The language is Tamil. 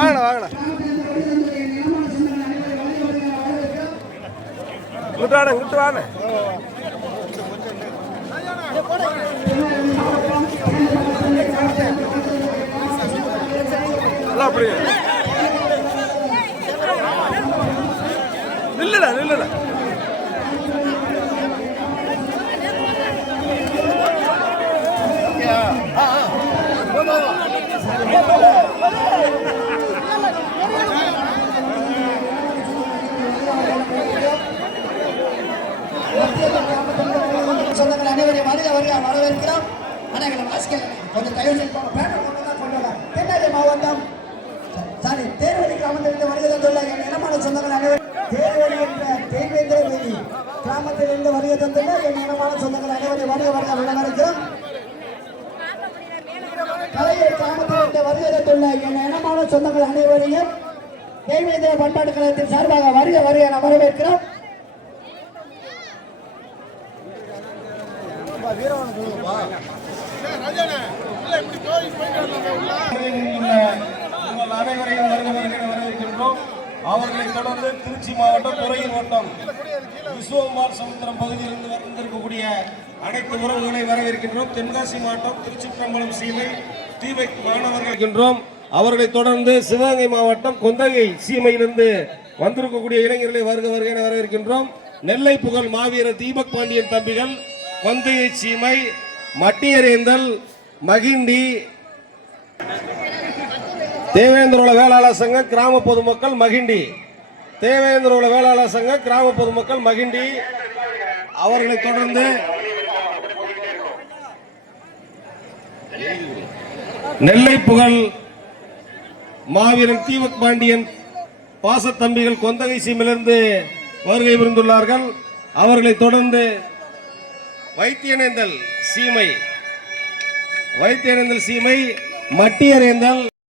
வாங்கண்ணா வாங்கண்ணா. இங்கிட்டு வாண்ணே இங்கிட்டு வாண்ணே. அப்படியே நில்லுடா நில்லுடா. சொந்தங்கள் அனைவரையும் வருக வருக வரவேற்கிறோம் அனைவரும் வாசிக்க கொஞ்சம் தயவு செய்து போங்க. மாவட்டம் சாரி தேர்வழி கிராமத்திலிருந்து வருகை தந்துள்ள என் இனமான சொந்தங்கள் அனைவரும் தேர்வழி என்ற தேவேந்திர வேதி கிராமத்திலிருந்து வருகை தந்துள்ள என் இனமான சொந்தங்கள் அனைவரையும் வருக வருக வரவேற்கிறோம் கலைஞர் கிராமத்திலிருந்து வருகை தந்துள்ள என் இனமான சொந்தங்கள் அனைவரையும் தேவேந்திர பண்பாட்டு கழகத்தின் சார்பாக வருக வருக என வரவேற்கிறோம் அனைவரையும் வருக வருக என வரவேற்கின்றோம். அவர்களை தொடர்ந்து திருச்சி மாவட்டம் துறையூர் வட்டம் விஸ்வகுமார் சமுத்திரம் பகுதியிலிருந்து வந்திருக்கக்கூடிய அனைத்து உறவுகளை வரவேற்கின்றோம். தென்காசி மாவட்டம் திருச்சிற்றம்பலம் சீமை தீவை மாணவர்கள் இருக்கின்றோம் அவர்களை தொடர்ந்து சிவகங்கை மாவட்டம் கொந்தகை சீமையிலிருந்து வந்திருக்கக்கூடிய இளைஞர்களை வருக வருக என வரவேற்கின்றோம். நெல்லை புகழ் மாவீரர் தீபக் பாண்டியன் தம்பிகள் கொந்தகை சீமை மட்டியறிந்தல் மகிண்டி தேவேந்திரோல வேளாளர் சங்கம் கிராம பொதுமக்கள் மகிண்டி. தேவேந்திரோல வேளாளர் சங்கம் கிராம பொதுமக்கள் மகிண்டி. அவர்களை தொடர்ந்து நெல்லை புகழ் மாவீரன் தீவக் பாண்டியன் பாசத்தம்பிகள் கொந்தகை சீமிலிருந்து வருகை புரிந்துள்ளார்கள். அவர்களை தொடர்ந்து வைத்தியனேந்தல் சீமை. வைத்தியனேந்தல் சீமை மட்டியரேந்தல்